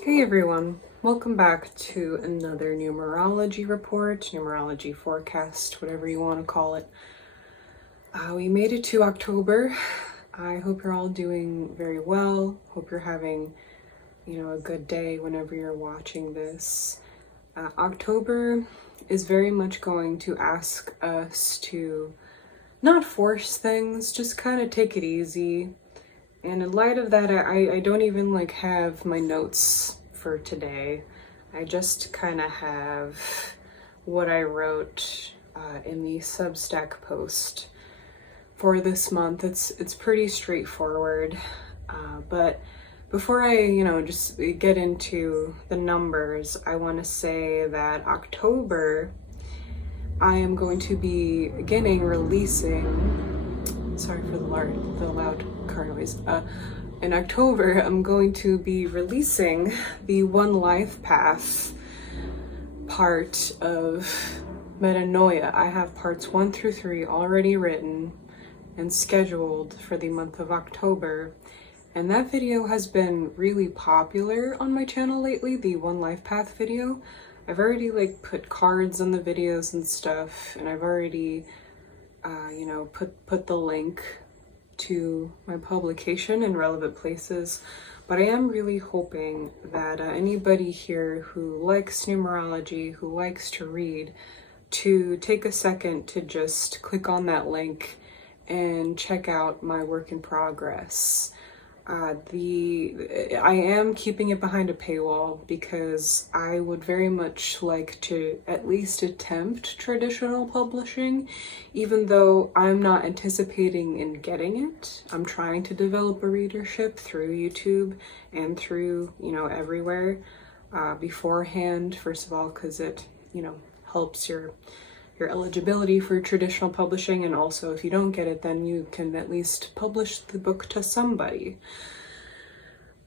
Hey everyone, welcome back to another numerology report, numerology forecast, whatever you want to call it. We made it to October. I hope you're all doing very well. Hope you're having, a good day whenever you're watching this. October is very much going to ask us to not force things, just kind of take it easy. And in light of that, I don't even have my notes for today. I just kind of have what I wrote in the Substack post for this month. It's pretty straightforward, but before I just get into the numbers, I want to say that October I am going to be releasing. Sorry for the loud car noise. In October, I'm going to be releasing the One Life Path part of Metanoia. I have parts 1 through 3 already written and scheduled for the month of October. And that video has been really popular on my channel lately, the One Life Path video. I've already put cards on the videos and stuff, and I've already put the link to my publication in relevant places. But I am really hoping that anybody here who likes numerology, who likes to read, to take a second to just click on that link and check out my work in progress. I am keeping it behind a paywall because I would very much like to at least attempt traditional publishing, even though I'm not anticipating in getting it. I'm trying to develop a readership through YouTube and through, everywhere beforehand, first of all, because it, helps your eligibility for traditional publishing, and also if you don't get it, then you can at least publish the book to somebody.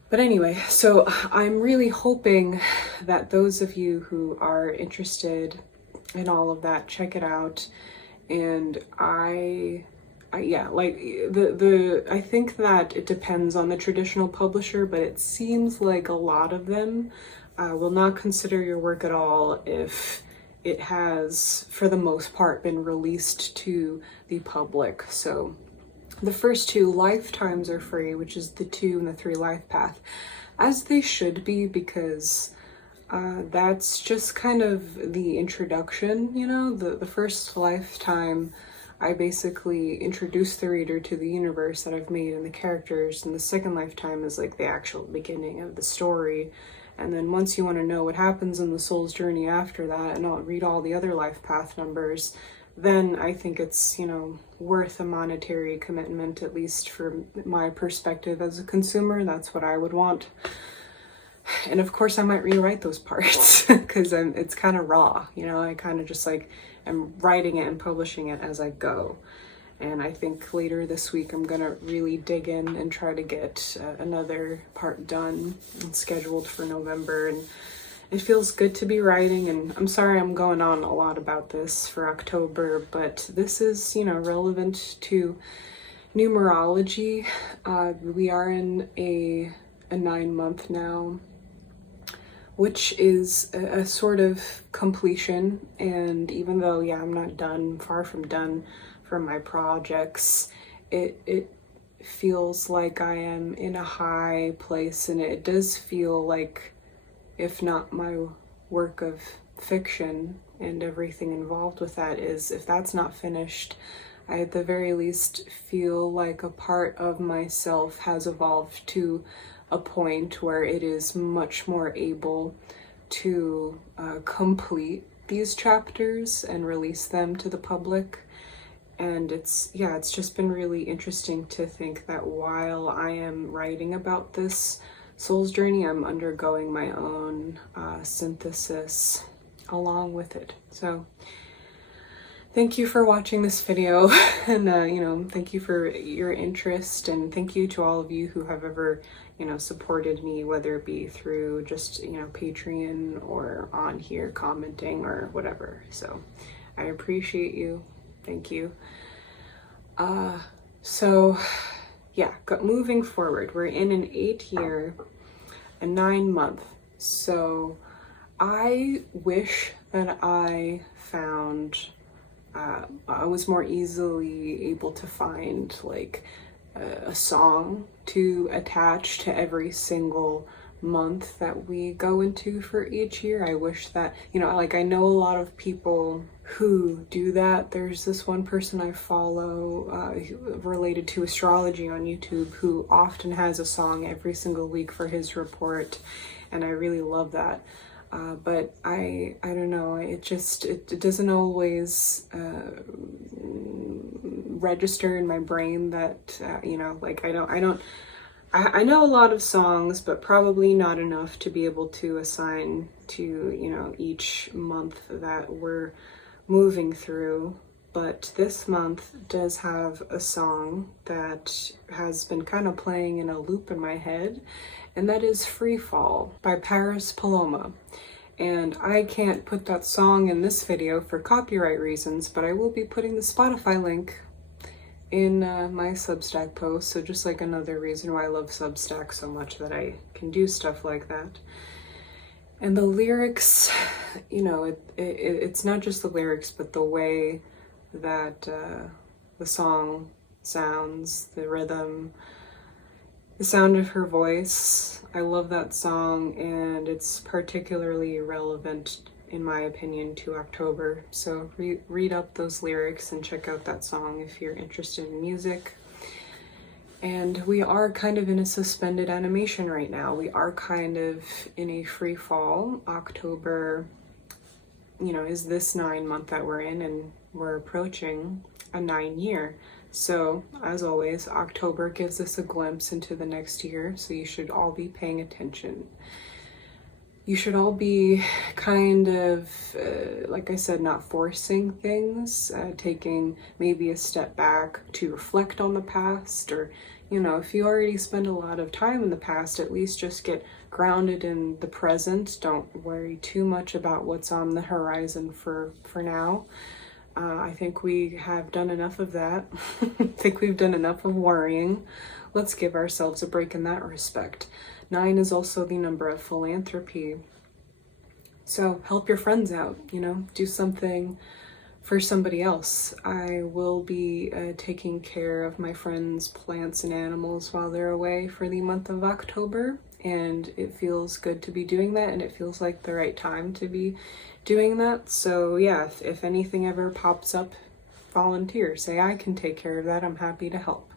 But anyway, so I'm really hoping that those of you who are interested in all of that, check it out. And I think that it depends on the traditional publisher, but it seems like a lot of them will not consider your work at all if it has, for the most part, been released to the public. So the first 2 lifetimes are free, which is the 2 and the 3 life path, as they should be, because that's just kind of the introduction. The first lifetime, I basically introduce the reader to the universe that I've made and the characters, and the second lifetime is the actual beginning of the story. And then once you want to know what happens in the soul's journey after that, and I'll read all the other life path numbers, then I think it's, worth a monetary commitment, at least from my perspective as a consumer. That's what I would want. And of course I might rewrite those parts because it's kind of raw, I kind of just am writing it and publishing it as I go. And I think later this week I'm gonna really dig in and try to get another part done and scheduled for November. And it feels good to be writing, and I'm sorry I'm going on a lot about this for October, but this is, relevant to numerology. We are in a 9-month now, which is a sort of completion. And even though, I'm not done, far from done from my projects, it feels like I am in a high place, and it does feel like, if not my work of fiction and everything involved with that is, if that's not finished, I at the very least feel like a part of myself has evolved to a point where it is much more able to complete these chapters and release them to the public. And it's just been really interesting to think that while I am writing about this soul's journey, I'm undergoing my own synthesis along with it. So thank you for watching this video, and thank you for your interest, and thank you to all of you who have ever supported me, whether it be through just Patreon or on here commenting or whatever. So I appreciate you. Thank you. Moving forward, we're in an 8-year, a 9-month So I wish that I found, I was more easily able to find like a song to attach to every single month that we go into for each year. I wish that, like I know a lot of people who do that. There's this one person I follow related to astrology on YouTube who often has a song every single week for his report, and I really love that. But I don't know, it doesn't always register in my brain that, like I know a lot of songs, but probably not enough to be able to assign to, each month that we're moving through. But this month does have a song that has been kind of playing in a loop in my head, and that is Freefall by Paris Paloma. And I can't put that song in this video for copyright reasons, but I will be putting the Spotify link in my Substack post. So just like another reason why I love Substack so much, that I can do stuff like that. And the lyrics, it's not just the lyrics, but the way that the song sounds, the rhythm, the sound of her voice. I love that song, and it's particularly relevant, in my opinion, to October. So read up those lyrics and check out that song if you're interested in music. And we are kind of in a suspended animation right now. We are kind of in a free fall. October, is this 9-month that we're in, and we're approaching a 9-year. So, as always, October gives us a glimpse into the next year, so you should all be paying attention. You should all be kind of, like I said, not forcing things, taking maybe a step back to reflect on the past, or, if you already spend a lot of time in the past, at least just get grounded in the present. Don't worry too much about what's on the horizon for now. I think we have done enough of that. I think we've done enough of worrying. Let's give ourselves a break in that respect. 9 is also the number of philanthropy. So help your friends out, do something for somebody else. I will be taking care of my friends' plants and animals while they're away for the month of October. And it feels good to be doing that, and it feels like the right time to be doing that. So yeah, if anything ever pops up, volunteer. Say, I can take care of that. I'm happy to help.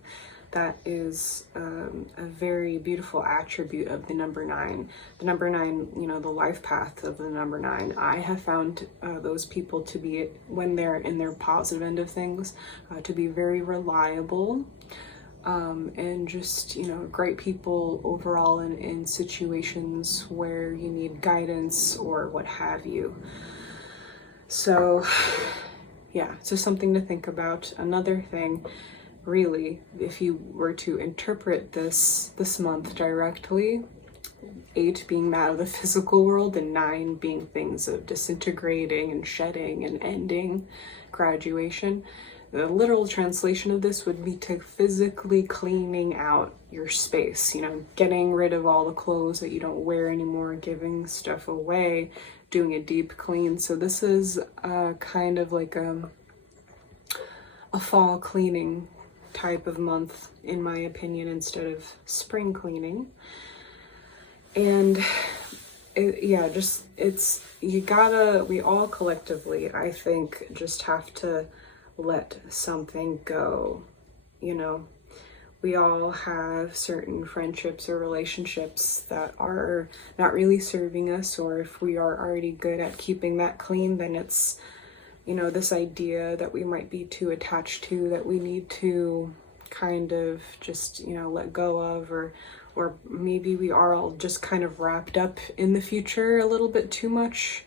That is a very beautiful attribute of the number 9. The number 9, the life path of the number 9. I have found those people to be, when they're in their positive end of things, to be very reliable. And just, great people overall in situations where you need guidance or what have you. So, yeah, so something to think about. Another thing, really, if you were to interpret this month directly, 8 being that of the physical world, and 9 being things of disintegrating and shedding and ending, graduation. The literal translation of this would be to physically cleaning out your space, getting rid of all the clothes that you don't wear anymore, giving stuff away, doing a deep clean. So this is kind of like a fall cleaning type of month, in my opinion, instead of spring cleaning. And we all collectively, I think, just have to let something go. We all have certain friendships or relationships that are not really serving us, or if we are already good at keeping that clean, then it's, this idea that we might be too attached to, that we need to kind of just, let go of, or maybe we are all just kind of wrapped up in the future a little bit too much.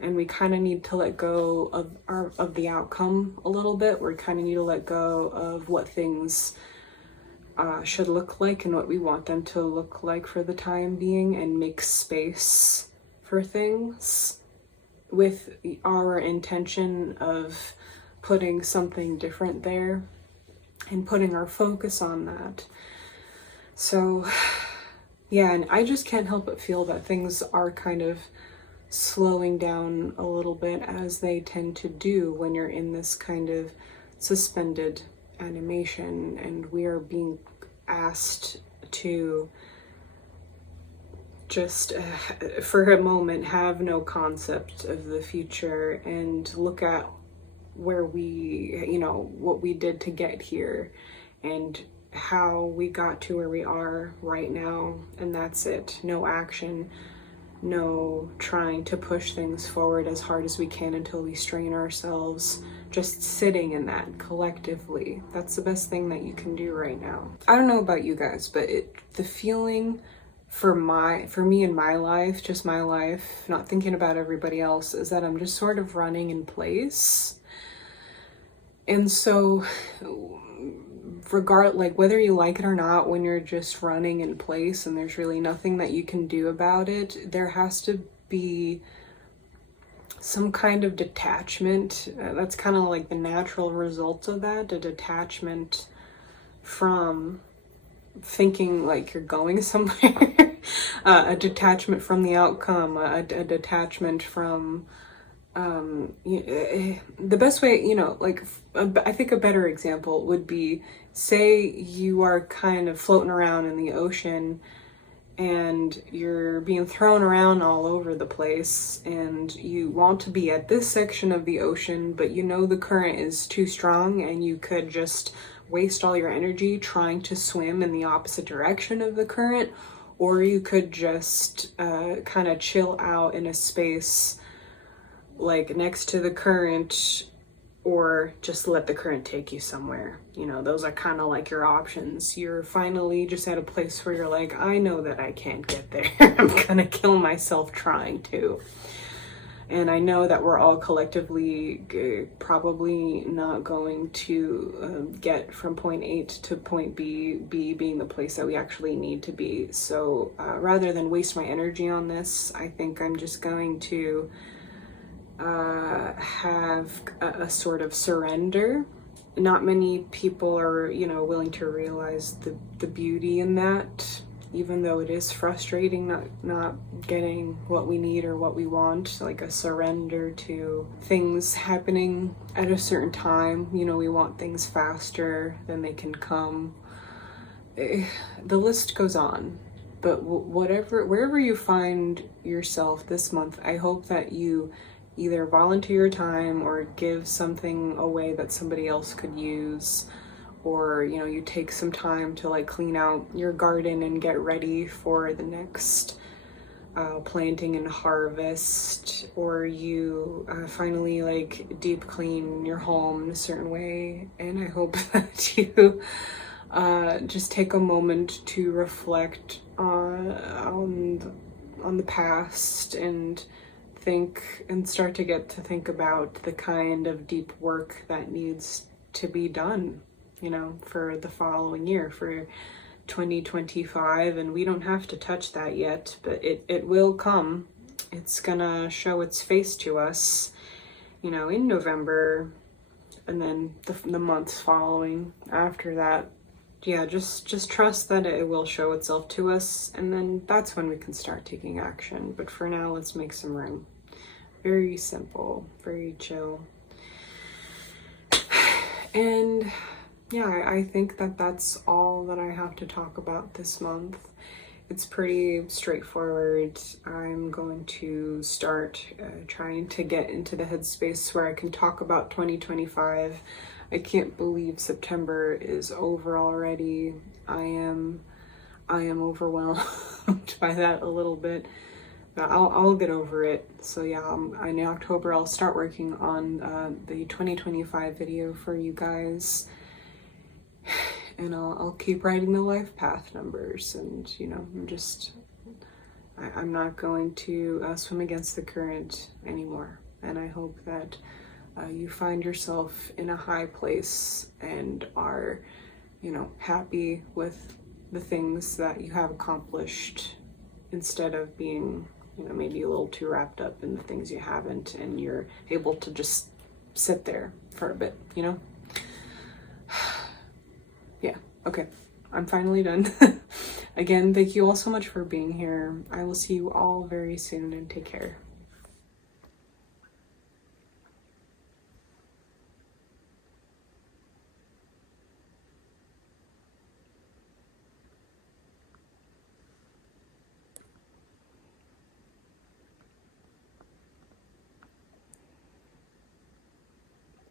And we kind of need to let go of the outcome a little bit. We kind of need to let go of what things should look like and what we want them to look like for the time being, and make space for things with our intention of putting something different there and putting our focus on that. So Yeah, and I just can't help but feel that things are kind of slowing down a little bit, as they tend to do when you're in this kind of suspended animation, and we are being asked to just for a moment have no concept of the future and look at where we, what we did to get here and how we got to where we are right now, and that's it. No action, no trying to push things forward as hard as we can until we strain ourselves. Just sitting in that collectively. That's the best thing that you can do right now. I don't know about you guys, but the feeling for me in my life, just my life, not thinking about everybody else, is that I'm just sort of running in place. And so whether you like it or not, when you're just running in place and there's really nothing that you can do about it, there has to be some kind of detachment. That's kind of like the natural result of that, a detachment from thinking like you're going somewhere, a detachment from the outcome, a detachment from the best way, I think a better example would be, say you are kind of floating around in the ocean and you're being thrown around all over the place, and you want to be at this section of the ocean, but the current is too strong and you could just waste all your energy trying to swim in the opposite direction of the current, or you could just kind of chill out in a space like next to the current, or just let the current take you somewhere. Those are kind of like your options. You're finally just at a place where you're like, I know that I can't get there. I'm gonna kill myself trying to. And I know that we're all collectively probably not going to get from point A to point B, B being the place that we actually need to be. So rather than waste my energy on this, I think I'm just going to have a sort of surrender. Not many people are, willing to realize the beauty in that, even though it is frustrating not getting what we need or what we want, like a surrender to things happening at a certain time. We want things faster than they can come. The list goes on. But wherever you find yourself this month, I hope that you either volunteer your time or give something away that somebody else could use, or you take some time to clean out your garden and get ready for the next planting and harvest, or you finally deep clean your home in a certain way. And I hope that you just take a moment to reflect on the past and think and start to get to think about the kind of deep work that needs to be done, for the following year, for 2025. And we don't have to touch that yet, but it will come. It's gonna show its face to us, in November, and then the months following after that. Yeah, just trust that it will show itself to us, and then that's when we can start taking action. But for now, let's make some room. Very simple, very chill. And yeah, I think that's all that I have to talk about this month. It's pretty straightforward. I'm going to start trying to get into the headspace where I can talk about 2025. I can't believe September is over already. I am overwhelmed by that a little bit. But I'll get over it. So yeah, in October I'll start working on the 2025 video for you guys, and I'll keep writing the life path numbers. And I'm not going to swim against the current anymore. And I hope that you find yourself in a high place and are, happy with the things that you have accomplished, instead of being, maybe a little too wrapped up in the things you haven't, and you're able to just sit there for a bit, Yeah, okay, I'm finally done. Again, thank you all so much for being here. I will see you all very soon, and take care.